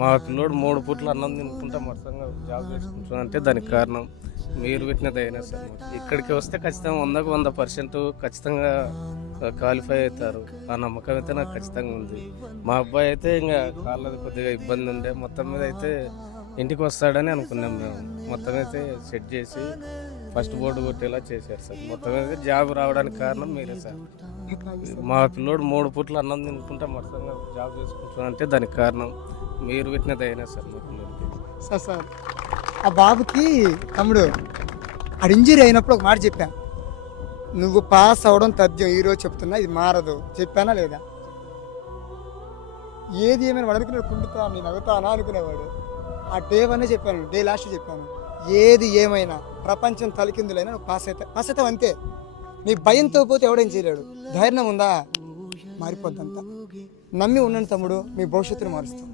మా పిల్లోడు 3 పూట్ల అన్నం తినుకుంటా మొత్తంగా జాబ్ చేసుకుంటున్నాడు అంటే దానికి కారణం మీరు పెట్టినది అయినా సార్. ఇక్కడికి వస్తే ఖచ్చితంగా 100కు 100% ఖచ్చితంగా క్వాలిఫై అవుతారు. ఆ నమ్మకం అయితే నాకు ఖచ్చితంగా ఉంది. మా అబ్బాయి అయితే ఇంకా కాళ్ళది కొద్దిగా ఇబ్బంది ఉండే, మొత్తం మీద అయితే ఇంటికి వస్తాడని అనుకున్నాం మేము. మొత్తం అయితే సెట్ చేసి ఫస్ట్ బోర్డు కొట్టేలా చేశారు సార్. మొత్తం మీద జాబ్ రావడానికి కారణం మీరే సార్. మా పిల్లోడు 3 పూట్ల అన్నం తినుకుంటా మొత్తంగా జాబ్ చేసుకుంటున్నాడు అంటే దానికి కారణం మీరు పెట్టినది అయినా సార్ మా పిల్లలకి. సార్ ఆ బాబుకి తమ్ముడు ఆడు ఇంజరీ అయినప్పుడు ఒక మాట చెప్పా, నువ్వు పాస్ అవ్వడం తథ్యం, ఈరోజు చెప్తున్నా ఇది మారదు, చెప్పానా లేదా? ఏది ఏమైనా వాడు అనుకున్నాడు, కుండుతా నేను అవుతానా అనుకునేవాడు. ఆ డే వన్నే చెప్పాను, డే లాస్ట్ చెప్పాను, ఏది ఏమైనా ప్రపంచం తలకిందులైనా నువ్వు పాస్ అవుతావు అంతే. నీ భయంతో పోతే ఎవడేం చేయలేడు. ధైర్యం ఉందా మారిపోద్దంతా. నమ్మి ఉండండి తమ్ముడు, మీ భవిష్యత్తును మారుస్తాం.